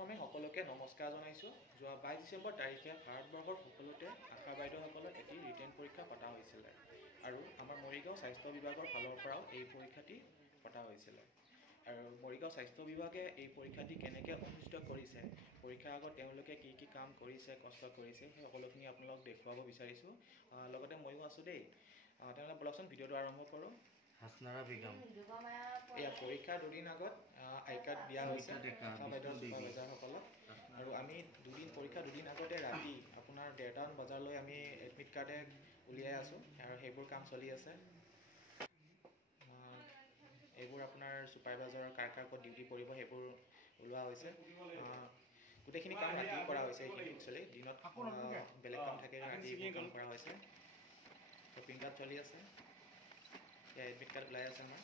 প্ৰথমে সকলোকে নমস্কাৰ জনাইছোঁ। যোৱা 22 ডিচেম্বৰ তাৰিখে ভাৰতবৰ্ষৰ সকলোতে আশা বাইদেউসকলৰ এটি ৰিটেন পৰীক্ষা পতা হৈছিলে আৰু আমাৰ মৰিগাঁও স্বাস্থ্য বিভাগৰ ফালৰ পৰাও এই পৰীক্ষাটি পতা হৈছিলে। আৰু মৰিগাঁও স্বাস্থ্য বিভাগে এই পৰীক্ষাটি কেনেকৈ অনুষ্ঠিত কৰিছে, পৰীক্ষাৰ আগত তেওঁলোকে কি কি কাম কৰিছে, কষ্ট কৰিছে, সেই সকলোখিনি আপোনালোকক দেখুৱাব বিচাৰিছোঁ। লগতে ময়ো আছোঁ দেই। তেনেহ'লে বলকচোন ভিডিঅ'টো আৰম্ভ কৰোঁ। হাসনাৰা বেগম এয়া পৰীক্ষাৰ দুদিন আগত আই কাৰ্ড দিয়া হৈছে আশা বাইদেউ ছুপাৰভাইজাৰসকলক। আৰু আমি পৰীক্ষা দুদিন আগতে ৰাতি আপোনাৰ 1:30মান বজালৈ আমি এডমিট কাৰ্ডে উলিয়াই আছোঁ আৰু সেইবোৰ কাম চলি আছে। এইবোৰ আপোনাৰ ছুপাৰভাইজাৰৰ কাৰ কাৰ ক'ত ডিউটি কৰিব সেইবোৰ ওলোৱা হৈছে। গোটেইখিনি কাম ৰাতি কৰা হৈছে। এইখিনি একচুৱেলি দিনত বেলেগ কাম থাকে, ৰাতি এইবোৰ কাম কৰা হৈছে। তো প্ৰিণ্ট আউট চলি আছে। এয়া এডমিট কাৰ্ড ওলাই আছে আমাৰ।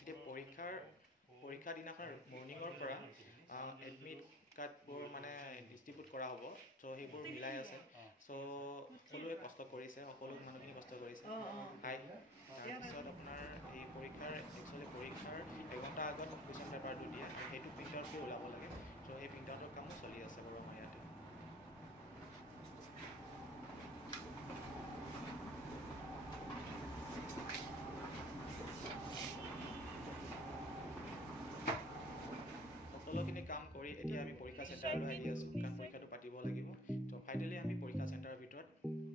এতিয়া পৰীক্ষা দিনাখন মৰ্ণিঙৰ পৰা এডমিট কাৰ্ডবোৰ মানে ডিষ্ট্ৰিবিউট কৰা হ'ব। চ' সেইবোৰ মিলাই আছে। চ' সকলোৱে কষ্ট কৰিছে, সকলো মানুহখিনি কষ্ট কৰিছে। তাৰপিছত আপোনাৰ এই পৰীক্ষাৰ এঘণ্টা আগত কুৱেশ্যন পেপাৰটো দিয়ে, সেইটো প্ৰিণ্ট আউট কৰি ওলাব লাগে। চ' সেই প্ৰিণ্ট আউটৰ কামো চলি আছে বাৰু আমাৰ ইয়াতে। সকলোখিনি কাম কৰি এতিয়া আমি পৰীক্ষা চেণ্টাৰলৈ আহি আছোঁ, কাৰণ পৰীক্ষাটো পাতিব লাগিব। ত' ফাইনেলি আমি পৰীক্ষা চেণ্টাৰৰ ভিতৰত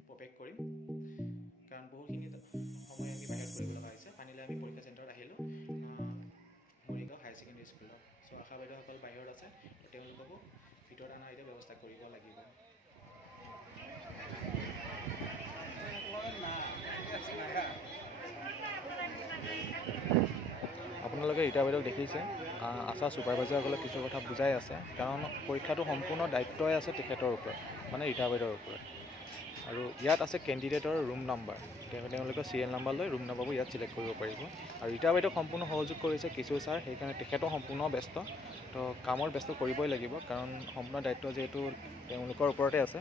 প্ৰৱেশ কৰিম, কাৰণ বহুখিনি সময় আমি বাহিৰত কৰিব লগা হৈছে। ফাইনেলি আমি পৰীক্ষা চেণ্টাৰত আহিলোঁ, মৰিগাঁও হায়াৰ ছেকেণ্ডেৰী স্কুলত। চ' আশা বাইদেউসকল বাহিৰত আছে, তো তেওঁলোককো ভিতৰত অনাৰ এতিয়া ব্যৱস্থা কৰিব লাগিব। আপোনালোকে ৰীতা বাইদেউক দেখিছে, আশা ছুপাৰভাইজাৰসকলে কিছু কথা বুজাই আছে, কাৰণ পৰীক্ষাটো সম্পূৰ্ণ দায়িত্বই আছে তেখেতৰ ওপৰত, মানে ৰীতা বাইদেউৰ ওপৰত। আৰু ইয়াত আছে কেণ্ডিডেটৰ ৰুম নাম্বাৰ, তেওঁলোকে চিৰিয়েল নাম্বাৰ লৈ ৰুম নাম্বাৰবোৰ ইয়াত ছিলেক্ট কৰিব পাৰিব। আৰু ৰীতা বাইদেউক সম্পূৰ্ণ সহযোগ কৰিছে কিশোৰ ছাৰ, সেইকাৰণে তেখেতো সম্পূৰ্ণ ব্যস্ত। তো কামৰ ব্যস্ত কৰিবই লাগিব, কাৰণ সম্পূৰ্ণ দায়িত্ব যিহেতু তেওঁলোকৰ ওপৰতে আছে।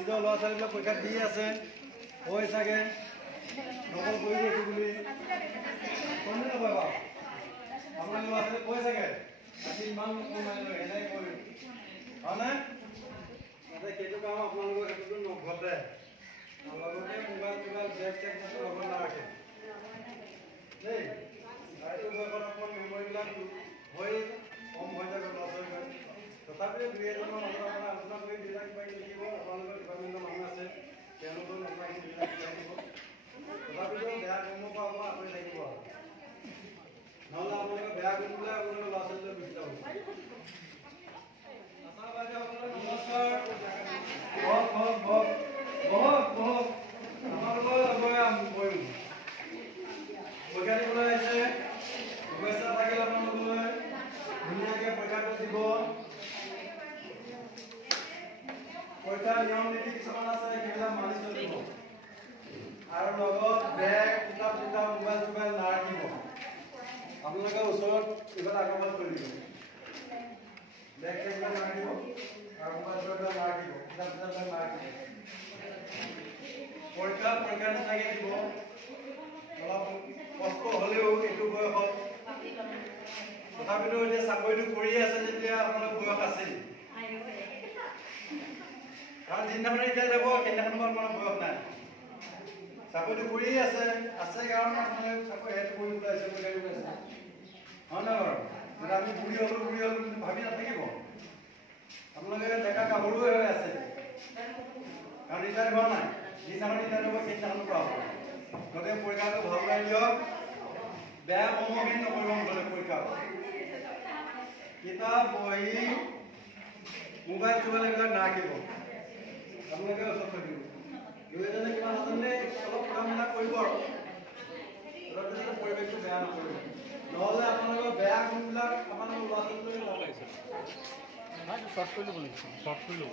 নিজৰ ল'ৰা ছোৱালীবিলাক পৰীক্ষা দি আছে, হৈ চাগে নকল কৰি গৈছে বুলি কোনে নকয় বাৰু? আপোনাৰ ল'ৰা ছোৱালী কৈ চাগে আজি ইমান এনেকৈ কৰিম হয়নে? সেইটো কাম আপোনালোকৰ সেইটোতো নঘটে। লগতে মোবাইল বেগ চেগ ল'ব নাৰাখে দেই। এইটো বয়সত অকণমান মেমৰিবিলাক হৈ কম হৈ যাব ল'ৰা ছোৱালী। তথাপিও দুই এজনৰ মাজত আপোনাৰ আলোচনা কৰি দুইটা কিবা লিখিব। আপোনালোকৰ ডিপাৰ্টমেণ্টৰ মানুহ আছে, তেওঁলোকৰ নম্বৰখিনি দুইটা শিকাই দিব। তথাপিতো বেয়া কৰ্মৰ পৰা অকণমান আঁতৰি থাকিব আৰু, নহ'লে আপোনালোকে বেয়া কৰি পেলাই আপোনালোকৰ ল'ৰা ছোৱালীলৈ গুচি যাব। আশা বাইদেউসকলক নমস্কাৰ। বহক আমালোকৰ পৰীক্ষা দিবলৈ আহিছে। শুভেচ্ছা থাকিল আপোনালোকলৈ ধুনীয়াকৈ পৰীক্ষাটো দিব পৰীক্ষাৰ নিয়ম নীতি কিছুমান আছে সেইবিলাক মানি চলিব আৰু লগত বেগ কিতাপ মোবাইল নাৰাখিব আপোনালোকে ওচৰত কিবা আগমন কৰি দিব বেগ চেগবিলাক নাৰাখিব আৰু মোবাইল নাৰাখিব কিতাপ নাৰাখিব পৰীক্ষা নিচিনাকৈ দিব অলপ কষ্ট হ'লেও এইটো বয়সত তথাপিতো এতিয়া চাকৰিটো কৰি আছে যেতিয়া আপোনালোক বয়স আছেই কাৰণ যিদিনাখন এতিয়া যাব সেইদিনাখন আপোনাৰ বয়স নাই চাকৰিটো কৰিয়ে আছে কাৰণে আপোনালোকে চাকৰি সেইটো কৰি ওলাইছে হয় নাই বাৰু যেতিয়া আমি বুঢ়ী হ'লো ভাবি নাথাকিব আপোনালোকে ডেকা গাভৰুৱে হৈ আছে কাৰণ ৰিটায়াৰ হোৱা নাই যিদিনাখন ৰিটায়াৰ হ'ব সেইদিনাখন কৰা হ'ব গতিকে পৰীক্ষাটো ভালদৰে দিয়ক বেয়া সন্মুখীন নকৰিব মুঠতে পৰীক্ষা কিতাপ বহি মোবাইল চোবাইল এইবিলাক নাৰাখিব আপোনালোকে ওচৰত থাকিব দুই এজনে কিমান নাজানিলে অলপ কাম মেলা কৰিব আৰু পৰিৱেশটো বেয়া নকৰিব নহ'লে আপোনালোকৰ বেয়া গুণবিলাক আপোনালোকৰ ল'ৰা ছোৱালীলৈ লগাইছে শ্বৰ্ট কৰি ল'ব লাগিছে শ্বৰ্ট কৰি ল'ব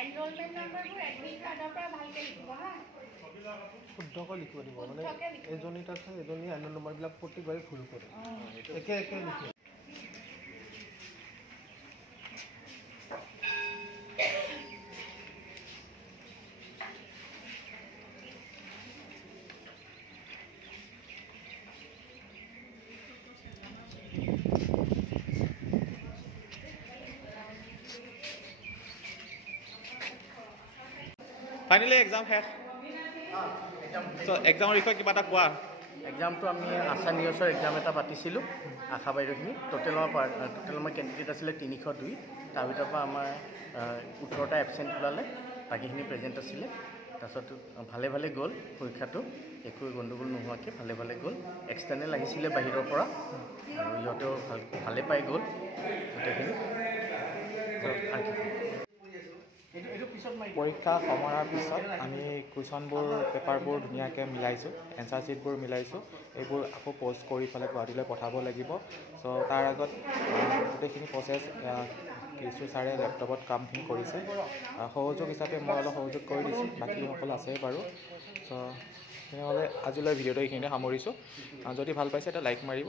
এনৰোলমেণ্ট নম্বৰবোৰ এডমিট কাৰ্ডৰ পৰা ভালকৈ লিখিব হা শুদ্ধকৈ লিখিব দিব মানে এজনী তাত এজনী এনৰোল নম্বৰবিলাক প্ৰত্যেকবাৰে ভুল কৰে একে লিখে ফাইনেলি এক্সাম শেষ এক্সামৰ বিষয়ে কিবা এটা কোৱা এক্সামটো আমি আশা নিউজৰ এক্সাম এটা পাতিছিলোঁ আশা বাইদেউখিনি টোটেল আমাৰ কেণ্ডিডেট আছিলে 302 তাৰ ভিতৰৰ পৰা আমাৰ 18টা এবচেণ্ট ওলালে বাকীখিনি প্ৰেজেণ্ট আছিলে তাৰপিছত ভালে গ'ল পৰীক্ষাটো একো গণ্ডগোল নোহোৱাকৈ ভালে গ'ল এক্সটাৰ্নেল আহিছিলে বাহিৰৰ পৰা আৰু সিহঁতেও ভালে পাই গ'ল গোটেইখিনি পৰীক্ষা সময়ৰ পিছত আমি কুৱেশ্যনবোৰ পেপাৰবোৰ ধুনীয়াকৈ মিলাইছোঁ এনচাৰ শ্বীটবোৰ মিলাইছোঁ এইবোৰ আকৌ পষ্ট কৰি পেলাই গুৱাহাটীলৈ পঠাব লাগিব চ' তাৰ আগত গোটেইখিনি প্ৰচেছ কিছু ছাৰে লেপটপত কামখিনি কৰিছে সহযোগ হিচাপে মই অলপ সহযোগ কৰি দিছোঁ বাকীসকল আছেই বাৰু চ' তেনেহ'লে আজিলৈ ভিডিঅ'টো এইখিনিতে সামৰিছোঁ যদি ভাল পাইছে এটা লাইক মাৰিব